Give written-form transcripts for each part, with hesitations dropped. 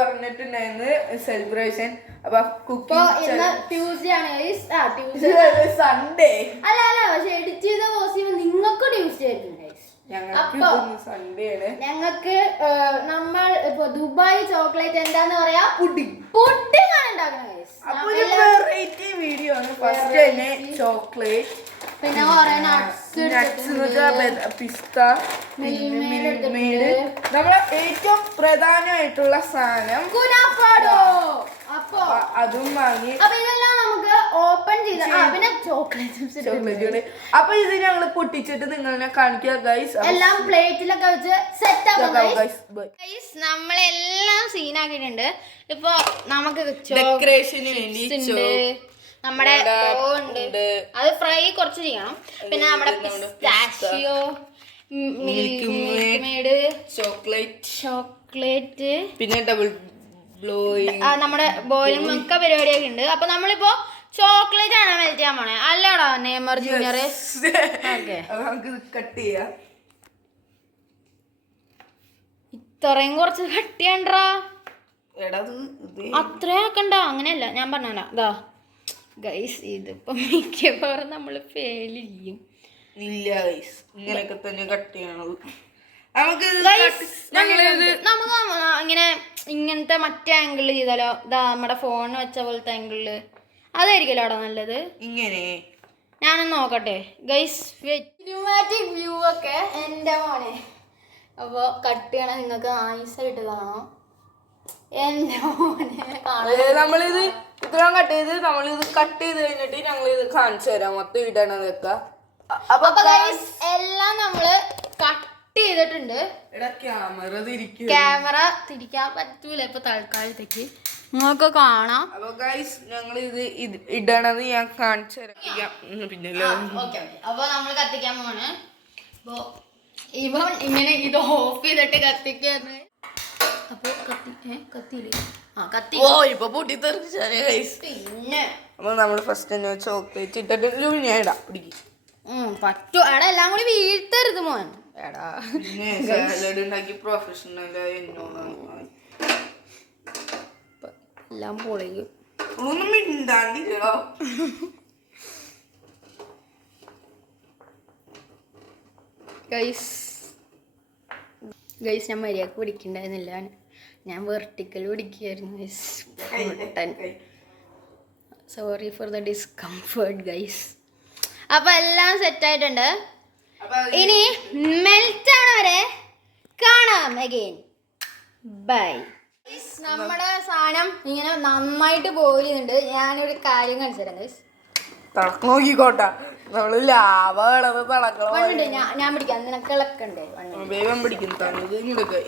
പറഞ്ഞിട്ടുണ്ടായിരുന്നു സെലിബ്രേഷൻ. അപ്പൊ ട്യൂസ്ഡേ ആണ് സൺഡേ അല്ല പക്ഷെ എഡിറ്റ് ചെയ്ത പോസിറ്റീവ് നിങ്ങൾക്ക് ട്യൂസ്ഡേ ആയിരിക്കും. ഞങ്ങൾക്ക് നമ്മൾ ഇപ്പൊ ദുബായ് ചോക്ലേറ്റ് എന്താന്ന് പറയാ പുഡിംഗ് ആണ് ഉണ്ടാക്കുന്നത്. വീഡിയോ ആണ്. ഫസ്റ്റ് തന്നെ ചോക്ലേറ്റ്, പിന്നെ കുറെ നട്ട്സ്, പിസ്ത, നമ്മളെ ഏറ്റവും പ്രധാനമായിട്ടുള്ള സാധനം അതും വാങ്ങി. അപ്പൊ ഇതെല്ലാം നമുക്ക് ഓപ്പൺ ചെയ്ത് പിന്നെ ചോക്ലേറ്റ്. അപ്പൊ ഇത് ഞങ്ങള് പൊട്ടിച്ചിട്ട് നിങ്ങളെ കാണിക്കുക ഗൈസ്. എല്ലാം പ്ലേറ്റിലൊക്കെ വെച്ച് സെറ്റ് ആക്കാം. നമ്മളെല്ലാം സീനാക്കിയിട്ടുണ്ട്. ഇപ്പൊ നമുക്ക് ഡെക്കറേഷന് വേണ്ടി നമ്മുടെ ഉണ്ട്, അത് ഫ്രൈ കുറച്ച് ചെയ്യണം. പിന്നെ നമ്മുടെ പിസ്താച്ചിയോ, മിൽക്ക് മെയ്ഡ്, ചോക്ലേറ്റ്, പിന്നെ ഡബിൾ നമ്മുടെ ബോയിലിംഗ് ഒക്കെ പരിപാടിയൊക്കെ ഉണ്ട്. അപ്പൊ നമ്മളിപ്പോ ചോക്ലേറ്റ് ആണ് മെൽറ്റ് ചെയ്യാൻ പോണേ. അല്ലടാ നെയ്മർ ജൂനിയർ. ഇത്രയും കുറച്ച് കട്ടിയണ്ടാ, അത്രയും ആക്കണ്ട. അങ്ങനെയല്ല ഞാൻ പറഞ്ഞല്ല. ഇതാ ഗൈസ്, ഇതിപ്പോ മിക്കവാറും നമ്മള് ഫെയിൽ ചെയ്യും. ഇല്ല ഗൈസ്, ഇങ്ങനെയൊക്കെ തന്നെ കട്ട് ചെയ്യണത്. നമുക്ക് ഇങ്ങനെ ഇങ്ങനത്തെ മറ്റേ ആംഗിളിൽ ചെയ്താലോ? ഇതാ നമ്മുടെ ഫോൺ വെച്ച പോലത്തെ ആംഗിളില്, അതായിരിക്കല്ലോ അവിടെ നല്ലത്. ഇങ്ങനെ ഞാനൊന്ന് നോക്കട്ടെ ഗൈസ്. സിനിമാറ്റിക് വ്യൂ ഒക്കെ എൻ്റെ മോനെ. അപ്പോൾ കട്ട് ചെയ്യണ നിങ്ങൾക്ക് നൈസായിട്ട് കാണാം. എൻ്റെ മോനെ നമ്മളിത് ഇത്രയും കട്ട് ചെയ്ത് നമ്മളിത് കട്ട് ചെയ്ത് കഴിഞ്ഞിട്ട് ഞങ്ങളിത് കാണിച്ചു തരാം മൊത്തം ഇടണതൊക്കെ. അപ്പൊ ഗൈസ് എല്ലാം നമ്മള് കട്ട് ചെയ്തിട്ടുണ്ട്. ക്യാമറ തിരിക്കാൻ പറ്റൂല ഇപ്പൊ തൽക്കാലത്തേക്ക്, നിങ്ങൾക്ക് കാണാം. അപ്പൊ ഗൈസ് ഞങ്ങൾ ഇത് ഇടണത് ഞാൻ കാണിച്ചു തരാം. പിന്നെ അപ്പൊ നമ്മൾ കത്തിക്കാൻ പോണ്. അപ്പൊ ഇവൻ ഇങ്ങനെ ഇത് ഓഫ് ചെയ്തിട്ട് കത്തിക്കാന്ന്. അപ്പൊ കത്തിയില്ലേ? ഇപ്പൊ പൊട്ടിത്തെറിച്ചാലേ ഗൈസ്. പിന്നെ അപ്പൊ നമ്മള് ഫസ്റ്റ് തന്നെ ചോക്ലേറ്റ് ഇട്ടിട്ട് ഞാൻ ഇടാം. പിടിക്കും പറ്റും. എടാ എല്ലാം കൂടി വീഴ്ത്തരുത് മോൻ. എടാ പ്രൊഫഷണൽ എല്ലാം പൊളിയും. ഒന്നും മിണ്ടാണ്ടില്ലോ. ഗൈസ് ഞാൻ മര്യാദക്ക് പിടിക്കണ്ടായിരുന്നില്ല. ഞാൻ വെർട്ടിക്കൽ പിടിക്കുകയായിരുന്നു guys. Sorry for the discomfort guys. അപ്പൊ എല്ലാം സെറ്റ് ആയിട്ടുണ്ട്. ഇനി മെൽറ്റ് ആണ് വരെ കാണാം. Again bye. നമ്മുടെ സാധനം ഇങ്ങനെ നന്നായിട്ട് ബോയിൽ ചെയ്യുന്നുണ്ട്. ഞാനൊരു കാര്യം കാണിച്ചു തരാം ഗൈസ്. തിളക്കം നോക്കിക്കോട്ടെ. നമ്മള് ലാവ ഞാൻ പിടിക്കാം. നിനക്ക് ഇളക്കണ്ടേ? വേഗം പിടിക്കും.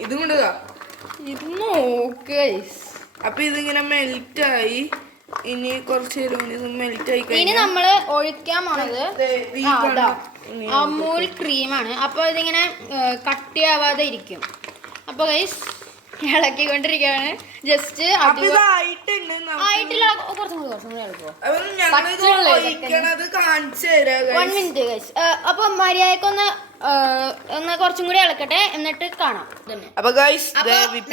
ഇത് കൊണ്ടുക. ഇത് നോക്ക് ഗൈസ്. അപ്പൊ ഇതിങ്ങനെ മെൽറ്റായി. ഇനി കുറച്ച് നേരം ഇത് മെൽറ്റായി. ഇനി നമ്മള് ഒഴിക്കാൻ പോണത് അമൂൽ ക്രീമാണ്. അപ്പൊ ഇതിങ്ങനെ കട്ടിയാവാതെ ഇരിക്കും. അപ്പൊ ഗൈസ് ഇളക്കിക്കൊണ്ടിരിക്കുകയാണ്. ജസ്റ്റ് ആയിട്ടില്ല. കുറച്ചും കൂടി എളുപ്പം. 1 മിനിറ്റ് ഗൈസ്. അപ്പൊ മര്യാദക്കൊന്ന് കുറച്ചും കൂടി ഇളക്കട്ടെ, എന്നിട്ട് കാണാം. അപ്പൊ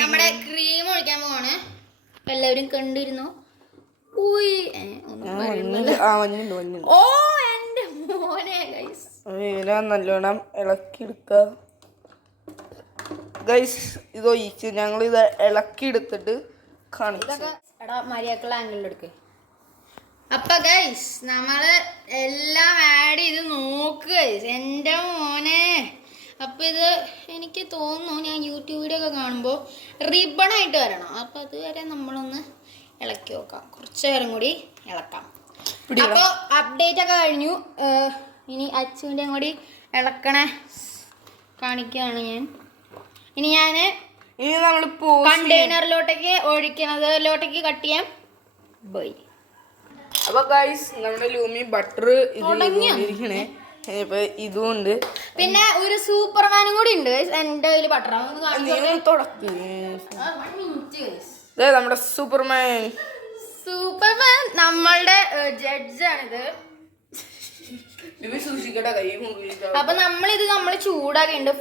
നമ്മുടെ ക്രീം ഒഴിക്കാൻ പോവാണ്. എല്ലാവരും കണ്ടിരുന്നു. ഓ എന്റെ മോനെ ഗൈസ്, നല്ലോണം ഇളക്കിയെടുക്ക ഗൈസ്. ഇത് ഒഴിച്ച് ഞങ്ങൾ ഇത് ഇളക്കിയെടുത്തിട്ട് എടാ മര്യാദക്കുള്ള ആംഗിളിൽ എടുക്ക്. അപ്പൊ ഗൈസ് നമ്മള് എല്ലാം ആഡ് ചെയ്ത് നോക്കുക ഗൈസ്. എൻ്റെ മോനെ. അപ്പൊ ഇത് എനിക്ക് തോന്നുന്നു ഞാൻ യൂട്യൂബ് വീഡിയോ ഒക്കെ കാണുമ്പോൾ റിബണായിട്ട് വരണം. അപ്പൊ അതുവരെ നമ്മളൊന്ന് ഇളക്കി നോക്കാം. കുറച്ച് നേരം കൂടി ഇളക്കാം. അപ്പോൾ അപ്ഡേറ്റ് ഒക്കെ കഴിഞ്ഞു. ഇനി അച്ചുവിൻ്റെ കൂടി ഇളക്കണേ കാണിക്കുകയാണ് ഞാൻ. ഇനി നമ്മൾ കണ്ടെയ്നറിലോട്ടേക്ക് ഒഴിക്കുന്നതിലോട്ടേക്ക് കട്ട് ചെയ്യാം. ബൈ. അപ്പൊ ഗൈസ് നമ്മുടെ ലൂമി ബട്ടർ ഇതിരിക്കണേ. ഇപ്പൊ ഇതുണ്ട്. പിന്നെ ഒരു സൂപ്പർമാനും കൂടി ഉണ്ട് എൻ്റെ കയ്യിൽ. ബട്ടർ നമ്മുടെ സൂപ്പർമാൻ നമ്മളുടെ ജഡ്ജാണിത്. സൂക്ഷിക്കട്ടെ കൈ. അപ്പൊ നമ്മൾ ചൂടാക്കിണ്ട്.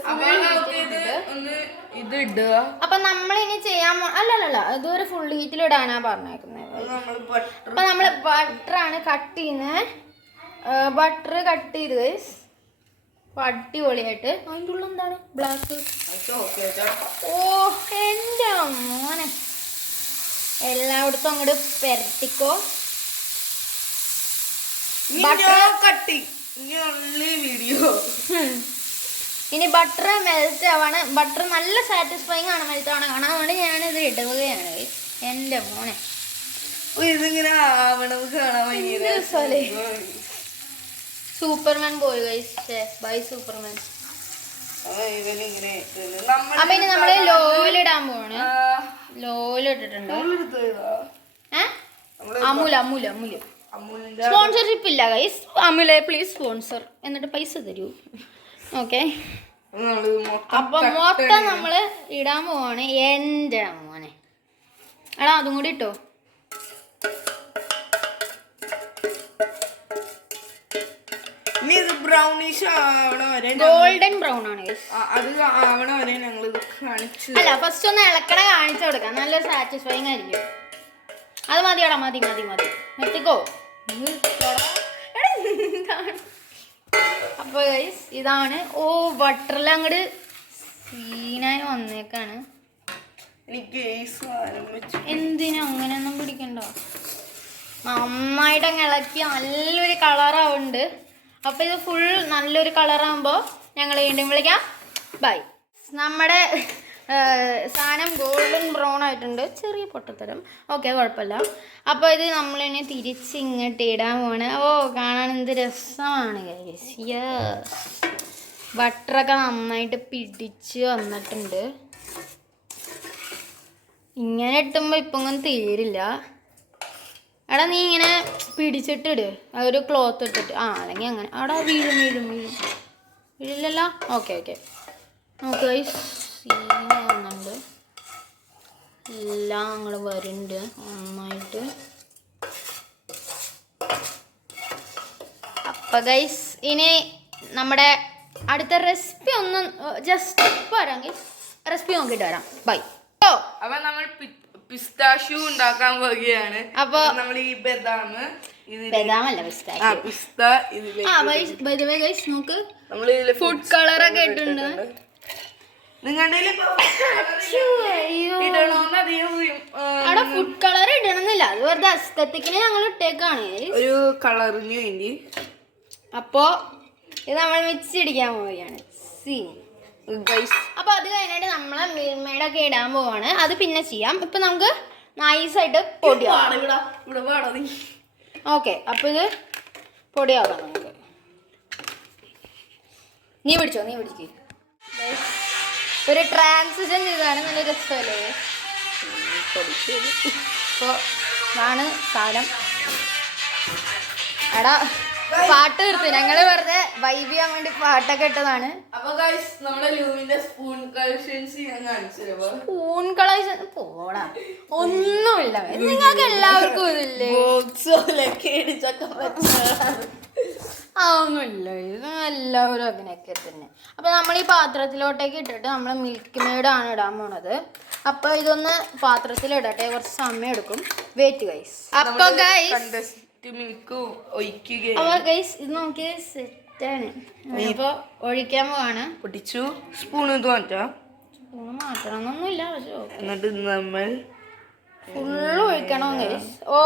ഇത് ഇടുക. അപ്പൊ നമ്മളിനി ചെയ്യാൻ അല്ലല്ല ഇതൊരു ഫുൾ ഹീറ്റിൽ ഇടാനാ പറഞ്ഞേക്കുന്നത്. അപ്പൊ നമ്മള് ബട്ടറാണ് കട്ട് ചെയ്യുന്നത്. ബട്ടർ കട്ട് ചെയ്ത് ഗൈസ് അടിപൊളിയായിട്ട്. അതിൻ്റെ ഉള്ളിൽ എന്താണ് ബ്ലാക്ക്? ഓ എൻ്റെ മോനെ, എല്ലായിടത്തും അങ്ങോട്ട് പെരട്ടിക്കോ. ഇനി ബട്ടർ മെൽറ്റ് ആവാണ്. ബട്ടർ നല്ല സാറ്റിസ്ഫൈങ് ആണ് മെൽറ്റ് ആവണം കാണാൻ. അതുകൊണ്ട് ഞാനിത് ഇടുകയാണ്. എൻ്റെ മോനെ ഇതിങ്ങനെ ആവണം കാണാൻ ഭയങ്കര. സൂപ്പർമാൻ പോയി ഗൈസ്. By Superman. അപ്പൊ ഇനി നമ്മള് ലോയിലിടാൻ പോവാണ്. ലോയിലിട്ടിട്ടുണ്ട്. അമൂൽ അമൂൽ അമൂൽ സ്പോൺസർഷിപ്പ് ഇല്ല ഗൈസ്. അമൂലെ പ്ലീസ് സ്പോൺസർ, എന്നിട്ട് പൈസ തരൂ. ഓക്കെ, അപ്പൊ മൊത്തം നമ്മള് ഇടാൻ പോവാണ്. എൻ്റെ മോനെ എടാ അതും കൂടി ഇട്ടോ. ബ്രൗണിഷ് ആവണ വരെ, ഗോൾഡൻ ബ്രൗൺ ആണ് അത് ആവണ വരെ ഞങ്ങൾ കാണിച്ചു. അല്ല ഫസ്റ്റ് ഒന്ന് ഇളക്കണ കാണിച്ചു കൊടുക്കാം. നല്ലൊരു സാറ്റിസ്ഫൈങ് ആയിരിക്കും. അത് മതിയടാ, മതി മതി മതി നിർത്തിക്കോ. അപ്പൊ ഗൈസ് ഇതാണ്. ഓ ബട്ടറിൽ അങ്ങോട്ട് സീനായി വന്നേക്കാണ്. എന്തിനാ അങ്ങനെയൊന്നും പിടിക്കണ്ടോ. നന്നായിട്ട് അങ്ങ് ഇളക്കി നല്ലൊരു കളറാവുന്നുണ്ട്. അപ്പൊ ഇത് ഫുൾ നല്ലൊരു കളറാകുമ്പോൾ ഞങ്ങൾ വീണ്ടും വിളിക്കാം. ബൈ. നമ്മുടെ സാധനം ഗോൾഡൻ ബ്രൗൺ ആയിട്ടുണ്ട്. ചെറിയ പൊട്ടത്തരം. ഓക്കെ, കുഴപ്പമില്ല. അപ്പോൾ ഇത് നമ്മളിനി തിരിച്ച് ഇങ്ങോട്ട് ഇടാൻ പോവാണ്. ഓ കാണാൻ എന്ത് രസമാണ് ഗൈസ്. യെസ്, ബട്ടറൊക്കെ നന്നായിട്ട് പിടിച്ച് വന്നിട്ടുണ്ട്. ഇങ്ങനെ ഇട്ടുമ്പോൾ ഇപ്പം ഒന്നും തീരില്ല. എടാ നീ ഇങ്ങനെ പിടിച്ചിട്ടിട്, ഒരു ക്ലോത്ത് ഇട്ടിട്ട്. അല്ലെങ്കിൽ അങ്ങനെ അവിടെ വീഴും വീഴും വീഴും വീഴില്ലല്ലോ. ഓക്കെ ഓക്കെ, നമുക്ക് ഗൈസ് സീനുണ്ട്. എല്ലാം അങ്ങോട്ട് വരുന്നുണ്ട് നന്നായിട്ട്. അപ്പം ഗൈസ് ഇനി നമ്മുടെ അടുത്ത റെസിപ്പി ഒന്ന് ജസ്റ്റ് വരാം ഗൈസ്. റെസിപ്പി നോക്കിയിട്ട് വരാം. ബൈ. അപ്പൊ നമ്മൾ പിസ്താഷ്യൂ ഉണ്ടാക്കാൻ പോവുകയാണ്. അപ്പൊ നമ്മൾ ഈ ബദാം പിസ്ത നോക്ക്, നമ്മള് ഫുഡ് കളറൊക്കെ ഇട്ടുണ്ട്. അവിടെ ഫുഡ് കളർ ഇടണമെന്നില്ല, അത് വെറുതെ അസ്തറ്റിക്കിന് ഞങ്ങൾ ഇട്ടേക്കാണ് ഒരു കളറിന് വേണ്ടി. അപ്പോ ഇത് നമ്മൾ മിക്സ് ഇടിക്കാൻ പോവുകയാണ്. അപ്പൊ അത് കഴിഞ്ഞിട്ട് നമ്മളെ മിൽമേടൊക്കെ ഇടാൻ പോവാണ്. അത് പിന്നെ ചെയ്യാം. ഇപ്പൊ നമുക്ക് നൈസായിട്ട് പൊടിയാക്കാം. ഓക്കെ, അപ്പൊ ഇത് പൊടിയാക്കാം നമുക്ക്. നീ പിടിച്ചോ, നീ പിടിക്ക്. ഒരു ട്രാൻസിഷൻ ചെയ്താണ്, നല്ല രസമല്ലേ. അപ്പോൾ ഇതാണ് സാധനം. എടാ പാട്ട് നിർത്തി, ഞങ്ങള് വെറുതെ വൈബ് ചെയ്യാൻ വേണ്ടി പാട്ടൊക്കെ ഇട്ടതാണ്. അപ്പൊ ഗൈസ് നമ്മുടെ ലൂമിന്റെ സ്പൂൺ കളക്ഷൻസ് ഞാൻ കാണിച്ചു. സ്പൂൺ കളക്ഷൻ പോടാ, ഒന്നുമില്ല. നിങ്ങൾക്ക് എല്ലാവർക്കും ഇതില്ലേ അതൊന്നുമില്ല. ഇത് എല്ലാവരും അങ്ങനെയൊക്കെ തന്നെ. അപ്പൊ നമ്മൾ ഈ പാത്രത്തിലോട്ടേക്ക് ഇട്ടിട്ട് നമ്മൾ മിൽക്ക് മെയ്ഡാണ് ഇടാൻ പോണത്. അപ്പൊ ഇതൊന്ന് പാത്രത്തിലിടട്ടെ, കുറച്ച് സമയം എടുക്കും. Wait guys. അപ്പൊ ഗൈസ് മിൽക്ക് ഒഴിക്കുക. അപ്പൊ ഗൈസ് ഇത് നോക്കിയ സെറ്റാണ്. ഇപ്പൊ ഒഴിക്കാൻ പോവാണ്. പൊട്ടിച്ചു. സ്പൂൺ ഇത് മാറ്റാം. സ്പൂൺ മാറ്റണമെന്നൊന്നുമില്ല, പക്ഷെ എന്നിട്ട് നമ്മൾ ഫുള്ള് ഒഴിക്കണം ഗൈസ്. ഓ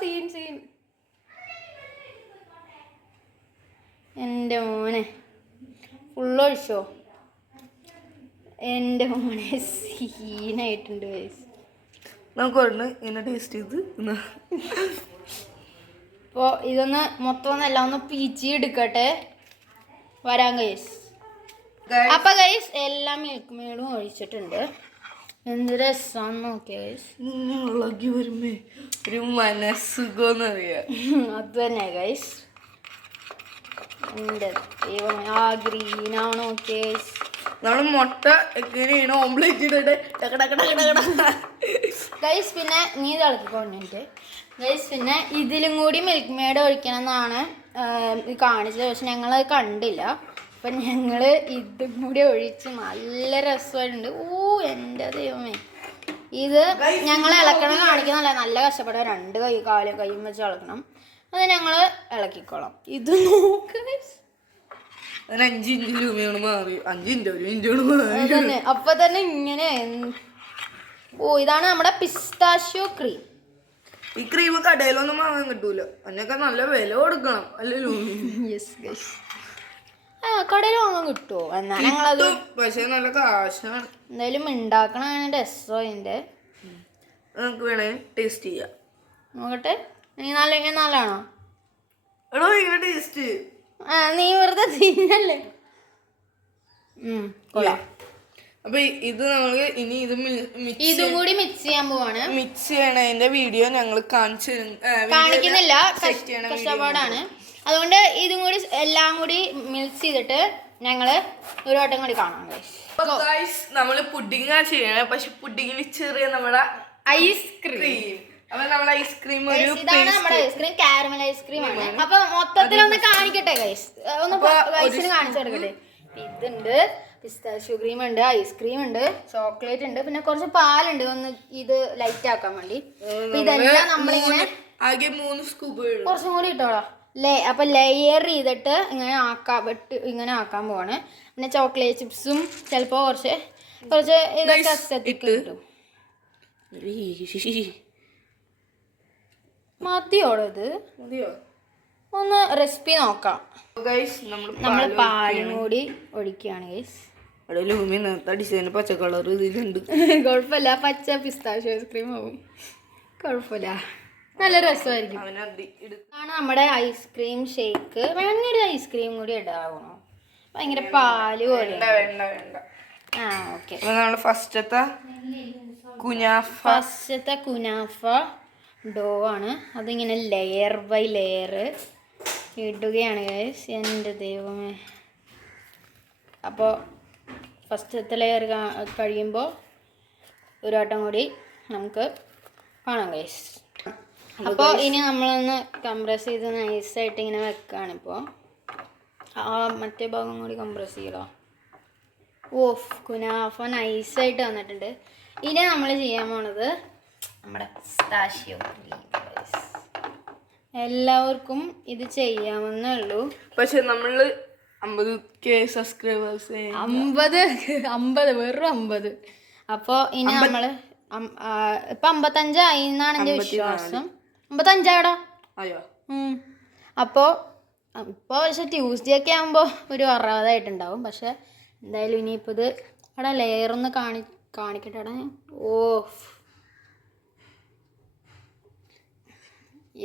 സീൻ സീൻ. എൻ്റെ മോനെ ഫുള്ള് ഒഴിച്ചോ. എൻ്റെ മോനെ സീനായിട്ടുണ്ട് ഗൈസ്. നമുക്ക് ഇങ്ങനെ ടേസ്റ്റ് ചെയ്ത് അപ്പോൾ ഇതൊന്ന് മൊത്തം ഒന്നെല്ലാം ഒന്ന് പീച്ചി എടുക്കട്ടെ. വരാം ഗൈസ്. അപ്പം ഗൈസ് എല്ലാം മിൽക്ക് മെയ്ഡും ഒഴിച്ചിട്ടുണ്ട്. എന്ത് രസമാണെന്ന് നോക്കിയ ഗൈസ്. ഇളകി വരുമ്പോ ഒരു മനസ്സുഖം അറിയാം. അത് തന്നെ ഗൈസ്. എൻ്റെ ദൈവം, ആ ഗ്രീനാണോ ഗൈസ്. നമ്മൾ മുട്ട എങ്ങനെയാണ് ഓംപ്ലേറ്റ് ഗൈസ്. പിന്നെ നീ തിളക്കിക്കൊണ്ടിട്ട് ഗൈസ്. പിന്നെ ഇതിലും കൂടി മിൽക്ക് മെയ്ഡ് ഒഴിക്കണം എന്നാണ് കാണിച്ചത്, പക്ഷെ ഞങ്ങളത് കണ്ടില്ല. അപ്പം ഞങ്ങൾ ഇതും കൂടി ഒഴിച്ച് നല്ല രസമായിട്ടുണ്ട്. എൻ്റെ ദൈവമേ, ഇത് ഞങ്ങൾ ഇളക്കണം കാണിക്കുന്നല്ല, നല്ല കഷ്ടപ്പെടാം. 2 കൈയും വെച്ച് ഇളക്കണം. അത് ഞങ്ങൾ ഇളക്കിക്കോളാം. ഇത് നോക്ക്, 5 ഇഞ്ച് രൂപയാണ് മാറി, 5 ഇഞ്ചോ 1 ഇഞ്ചോട് മാറി തന്നെ. അപ്പൊ തന്നെ ഇങ്ങനെ ഇതാണ് നമ്മുടെ പിസ്താഷ്യോ ക്രീം. ഈ ക്രീം കടയിലൊന്നും വാങ്ങാൻ കിട്ടൂല, അതിനൊക്കെ നല്ല വില കൊടുക്കണം അല്ലല്ലോ. കടയിൽ വാങ്ങാൻ കിട്ടുമോ? എന്നാൽ ഞങ്ങളത് പക്ഷെ നല്ല കാശാണ്. എന്തായാലും ഉണ്ടാക്കണ രസം അതിൻ്റെ. നമുക്ക് വേണേ ടേസ്റ്റ് ചെയ്യാം. നോക്കട്ടെ, നല്ലതാണോ? എടോ ഇങ്ങനെ ടേസ്റ്റ് നീ വെറുതെ തിന്നല്ലേ. കൊള്ളാം. അപ്പൊ ഇത് നമ്മള് ഇനി ഇതും കൂടി മിക്സ് ചെയ്യാൻ പോവാണ്. മിക്സ് ചെയ്യണതിന്റെ വീഡിയോ ഞങ്ങൾ കാണിക്കുന്നില്ല, കഷ്ടപ്പാടാണ്. അതുകൊണ്ട് ഇതും കൂടി എല്ലാം കൂടി മിക്സ് ചെയ്തിട്ട് ഞങ്ങള് ഒരു വട്ടം കൂടി കാണാം. നമ്മള് പുഡിങ്ങാ ചെയ്യണേ, പക്ഷെ പുഡിങ്ങിന് ചെറിയ നമ്മുടെ ഐസ്ക്രീം. അപ്പൊ നമ്മുടെ ഐസ്ക്രീം ഇതാണ് നമ്മുടെ ഐസ്ക്രീം, കാരമൽ ഐസ്ക്രീം ആണ്. അപ്പൊ മൊത്തത്തിലൊന്ന് കാണിക്കട്ടെ ഗൈസ്, ഒന്ന് ഗൈസിന് കാണിച്ചു കൊടുക്കട്ടെ. ഇതുണ്ട്, പിസ്താഷ്യോ ക്രീം ഉണ്ട്, ഐസ്ക്രീം ഉണ്ട്, ചോക്ലേറ്റ് ഉണ്ട്, പിന്നെ കുറച്ച് പാലുണ്ട് ഒന്ന് ഇത് ലൈറ്റ് ആക്കാൻ വേണ്ടി. ഇതെല്ലാം നമ്മളിങ്ങനെ ആകെ 3 സ്കൂപ്പ് കുറച്ചും കൂടി ഇട്ടോളാം. അപ്പൊ ലെയർ ചെയ്തിട്ട് ഇങ്ങനെ ആക്കാൻ പോവാണ്. പിന്നെ ചോക്ലേറ്റ് ചിപ്സും ചിലപ്പോ കുറച്ച് ഇതൊക്കെ കിട്ടും. മതിയോളൂ, ഇത് ഒന്ന് റെസിപ്പി നോക്കാം. നമ്മൾ പാലും കൂടി ഒഴിക്കുകയാണ് ഗൈസ്. പച്ച കളർ ഇതിലുണ്ട്. കുഴപ്പമില്ല, പച്ച പിസ്താഷ്യോ ഐസ്ക്രീം ആവും, കുഴപ്പമില്ല, നല്ല രസമായിരിക്കും. ഇതാണ് നമ്മുടെ ഐസ്ക്രീം ഷേക്ക്. വേണമെങ്കിൽ ഒരു ഐസ്ക്രീം കൂടി ഇടാവണോ? ഭയങ്കര പാല് പോലെ. ഓക്കെ. ഫസ്റ്റത്തെ കുനാഫ ഡോ ആണ്. അതിങ്ങനെ ലെയർ ബൈ ലെയർ ഇടുകയാണ് ഗൈസ്. എൻ്റെ ദൈവമേ. അപ്പോൾ ഫസ്റ്റത്തെ ലെയർ കഴിയുമ്പോൾ ഒരു വട്ടം കൂടി നമുക്ക് കാണാം ഗൈസ്. അപ്പോൾ ഇനി നമ്മളൊന്ന് കംപ്രസ് ചെയ്ത് നൈസായിട്ട് ഇങ്ങനെ വെക്കുകയാണ്. ഇപ്പോൾ മറ്റേ ഭാഗം കൂടി കംപ്രസ് ചെയ്യലോ. കുനാഫ നൈസായിട്ട് വന്നിട്ടുണ്ട്. ഇനി നമ്മൾ ചെയ്യാൻ പോണത് നമ്മുടെ പിസ്താഷ്യോ ക്രീം. എല്ലാവർക്കും ഇത് ചെയ്യാമെന്നേ ഉള്ളൂ. പക്ഷെ നമ്മള് 50K സബ്സ്ക്രൈബേഴ്സ്, 50 വെറും 50. അപ്പോൾ ഇനി നമ്മള് ഇപ്പൊ 55 ആയി എന്നാണ് എൻ്റെ വിശ്വാസം. 55 ആടാ. അപ്പോൾ പക്ഷെ ട്യൂസ്ഡേ ഒക്കെ ആകുമ്പോൾ ഒരു 60 ആയിട്ടുണ്ടാവും. പക്ഷെ എന്തായാലും ഇനിയിപ്പോൾ ഇത് അവിടെ ലെയർ ഒന്ന് കാണിക്കട്ടെ.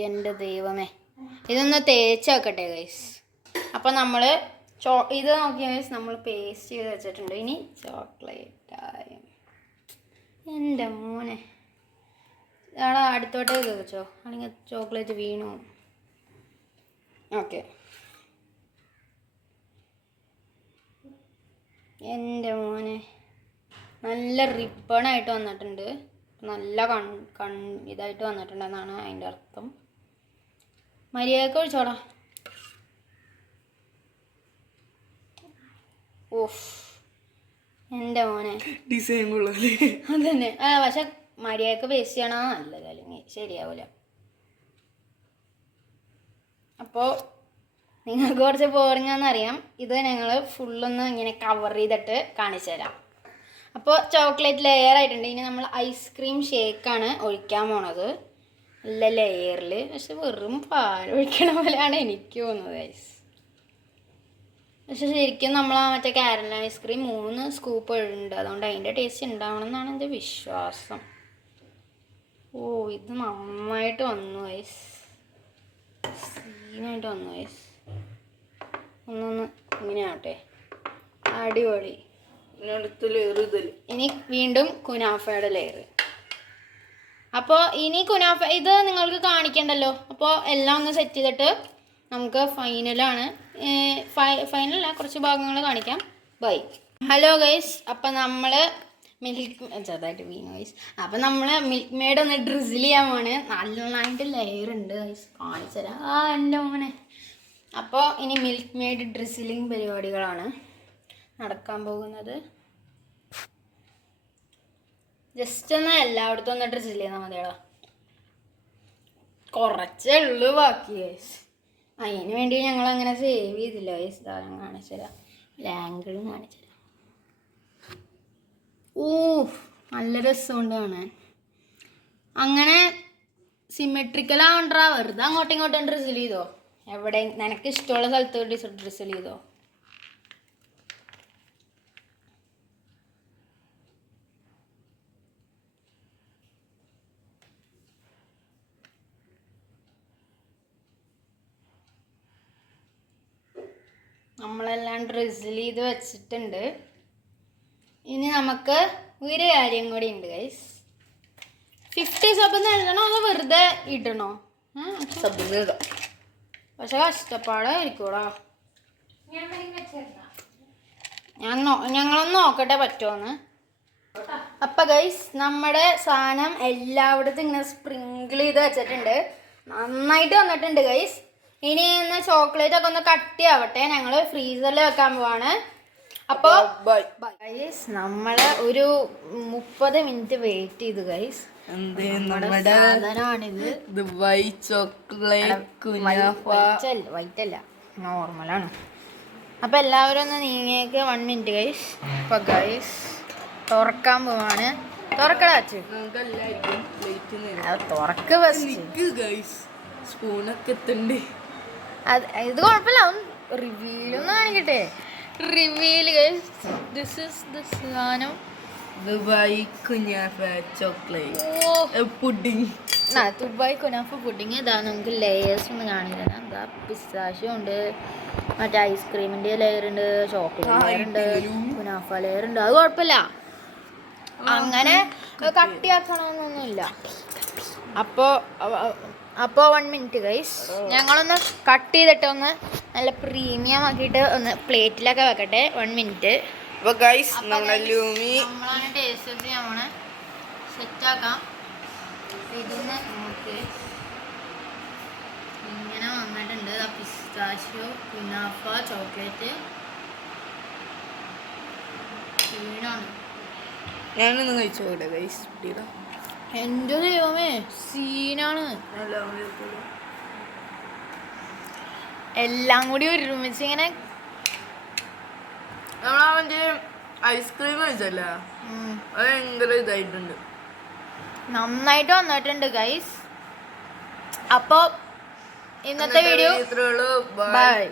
എൻ്റെ ദൈവമേ, ഇതൊന്ന് തേച്ച് വെക്കട്ടെ ഗൈസ്. അപ്പം നമ്മൾ ഇത് നോക്കിയ ഗൈസ്, നമ്മൾ പേസ്റ്റ് ചെയ്ത് വെച്ചിട്ടുണ്ട്. ഇനി ചോക്ലേറ്റ് ആയും. എൻ്റെ മോനെ, അവിടെ അടുത്തോട്ടേക്ക് വെച്ചോ, അല്ലെങ്കിൽ ചോക്ലേറ്റ് വീണു. ഓക്കെ. എൻ്റെ മോനെ, നല്ല റിബണായിട്ട് വന്നിട്ടുണ്ട്, നല്ല ഇതായിട്ട് വന്നിട്ടുണ്ടെന്നാണ് അതിൻ്റെ അർത്ഥം. മര്യാദക്ക് ഒഴിച്ചോടാ. എൻ്റെ മോനെ, ഡിസൈൻ അതന്നെ. പക്ഷെ മര്യാദക്ക് പേസ്റ്റ് ചെയ്യണോ നല്ലത്, അല്ലെങ്കിൽ ശരിയാവില്ല. അപ്പോൾ നിങ്ങൾക്ക് കുറച്ച് ബോറിങ്ങാന്നറിയാം. ഇത് ഞങ്ങൾ ഫുള്ളൊന്ന് ഇങ്ങനെ കവർ ചെയ്തിട്ട് കാണിച്ചു തരാം. അപ്പോൾ ചോക്ലേറ്റ് ലെയർ ആയിട്ടുണ്ട്. ഇനി നമ്മൾ ഐസ്ക്രീം ഷേക്കാണ് ഒഴിക്കാൻ പോണത്, നല്ല ലെയറിൽ. പക്ഷെ വെറും പാൽ ഒഴിക്കണ പോലെയാണ് എനിക്ക് തോന്നുന്നത് ഗൈസ്. പക്ഷെ ശരിക്കും നമ്മൾ മറ്റേ കാരമൽ ഐസ്ക്രീം 3 സ്കൂപ്പ് ഉണ്ട്, അതുകൊണ്ട് അതിൻ്റെ ടേസ്റ്റ് ഉണ്ടാവണം എന്നാണ് എൻ്റെ വിശ്വാസം. ഇത് നന്നായിട്ട് വന്നു ഗൈസ്, സീനായിട്ട് വന്നു ഗൈസ്. ഒന്നൊന്ന് ഇങ്ങനെ ആവട്ടെ, അടിപൊളി. ഇനി വീണ്ടും കുനാഫയുടെ ലെയർ. അപ്പോൾ ഇനി കുനാഫ ഇത് നിങ്ങൾക്ക് കാണിക്കണ്ടല്ലോ. അപ്പോൾ എല്ലാം ഒന്ന് സെറ്റ് ചെയ്തിട്ട് നമുക്ക് ഫൈനലാണ്. ഫൈനലല്ല, കുറച്ച് ഭാഗങ്ങൾ കാണിക്കാം. ബൈ. ഹലോ ഗൈസ്, അപ്പം നമ്മൾ ചെറുതായിട്ട് വീണു ഗൈസ്. അപ്പം നമ്മൾ മിൽക്ക് മെയ്ഡ് ഒന്ന് ഡ്രിസിൽ ചെയ്യാൻ പോണ്. നന്നായിട്ട് ലെയർ ഉണ്ട് ഗൈസ്, കാണിച്ചു തരാം. എൻ്റെ മോനെ, അപ്പോൾ ഇനി മിൽക്ക് മെയ്ഡ് ഡ്രിസിലിംഗ് പരിപാടികളാണ് നടക്കാൻ പോകുന്നത്. ജസ്റ്റ് ഒന്ന് എല്ലായിടത്തും ഒന്ന് ഡ്രിസിൽ ചെയ്താൽ മതിയടാ. കുറച്ചേ ഉള്ളൂ ബാക്കി ഗൈസ്. അതിന് വേണ്ടി ഞങ്ങൾ അങ്ങനെ സേവ് ചെയ്തില്ല ഗൈസ്. ഞാൻ കാണിച്ചു തരാം, ആംഗിളും കാണിച്ചു തരാം. ഓ നല്ല രസമുണ്ട് കാണാൻ. അങ്ങനെ സിമെട്രിക്കൽ ആവണ്ടാ, വെറുതെ അങ്ങോട്ടും ഇങ്ങോട്ടും ഡ്രിസിൽ ചെയ്തോ. എവിടെ നിനക്ക് ഇഷ്ടമുള്ള സ്ഥലത്ത് ഡ്രിസിൽ ചെയ്തോ. നമ്മളെല്ലാം ഡ്രിസിൽ ചെയ്ത് വെച്ചിട്ടുണ്ട്. ഇനി നമുക്ക് ഒരു കാര്യം കൂടി ഉണ്ട് ഗൈസ്. 50 സബ് നൽകണോ അതോ വെറുതെ ഇടണോ? പക്ഷെ കഷ്ടപ്പാടായിരിക്കൂടാ. ഞങ്ങളൊന്ന് നോക്കട്ടെ പറ്റുമോന്ന്. അപ്പം ഗൈസ് നമ്മുടെ സാധനം എല്ലായിടത്തും ഇങ്ങനെ സ്പ്രിങ്കിൾ ചെയ്ത് വെച്ചിട്ടുണ്ട്. നന്നായിട്ട് വന്നിട്ടുണ്ട് ഗൈസ്. ഇനി ഇന്ന് ചോക്ലേറ്റ് ഒക്കെ ഒന്ന് കട്ടിയാവട്ടെ. ഞങ്ങൾ ഫ്രീസറിൽ വെക്കാൻ പോവാണ്. അപ്പോൾ ഗൈസ് നമ്മൾ ഒരു 30 മിനിറ്റ് വെയിറ്റ് ചെയ്തു ഗൈസ്. സാധനമാണിത്. ദുബായ് ചോക്ലേറ്റ് വൈറ്റ് അല്ല, നോർമലാണ്. അപ്പം എല്ലാവരും ഒന്ന് നീങ്ങിയേക്ക് 1 മിനിറ്റ് ഗൈസ്. അപ്പം ഗൈസ് തുറക്കാൻ പോവാണ്. തുറക്കടാ അച്ചു, തുറക്ക് ഫസ്റ്റ്. സ്പൂണൊക്കെ എത്തണ്ടേ? ഇത് കുഴപ്പമില്ല, റിവ്യൂലൊന്നും കാണിക്കട്ടെ. റിവ്യൂല് ഗൈസ്, ദിസ് ഈസ് ദ സാധനം. Dubai kunafa chocolate pudding. Dubai kunafa pudding. ഇതാ നമുക്ക് ലെയേഴ്സ് ഒന്ന് കാണിക്കണം. എന്താ പിസ്താഷ്യം ഉണ്ട്, മറ്റേ ഐസ്ക്രീമിൻ്റെ ലെയർ ഉണ്ട്, ചോക്ലേറ്റ് ലെയർ ഉണ്ട്, കുനാഫ ലെയർ ഉണ്ട്. അത് കുഴപ്പമില്ല, അങ്ങനെ കട്ടിയാക്കണമെന്നൊന്നുമില്ല. അപ്പോൾ 1 മിനിറ്റ് ഗൈസ്, ഞങ്ങളൊന്ന് കട്ട് ചെയ്തിട്ട് ഒന്ന് നല്ല പ്രീമിയം ആക്കിയിട്ട് ഒന്ന് പ്ലേറ്റിലൊക്കെ വെക്കട്ടെ. 1 മിനിറ്റ്. അപ്പോൾ ഗൈസ് നമ്മളെ ലൂമി നമ്മളാണ് ടേസ്റ്റ് ചെയ്ത് നമ്മൾ സെറ്റാക്കാം. ഇതിന് നമുക്ക് ഇങ്ങനെ വന്നിട്ടുണ്ട്. പിസ്താഷ്യോ, കുനാഫ, ചോക്ലേറ്റ് സീനാണ്. ഞാനൊന്ന് കഴിച്ചു നോക്കട്ടെ ഗൈസ്. എൻ്റെ ദൈവമേ സീനാണ്. എല്ലാം കൂടി ഒരുമിച്ച് ഇങ്ങനെ നമ്മളവൻ്റെ ഐസ്ക്രീം കഴിച്ചല്ല, അത് ഭയങ്കര ഇതായിട്ടുണ്ട്. നന്നായിട്ട് വന്നിട്ടുണ്ട് ഗൈസ്. അപ്പോൾ ഇന്നത്തെ വീഡിയോ ഇത്രയുള്ളൂ. ബൈ.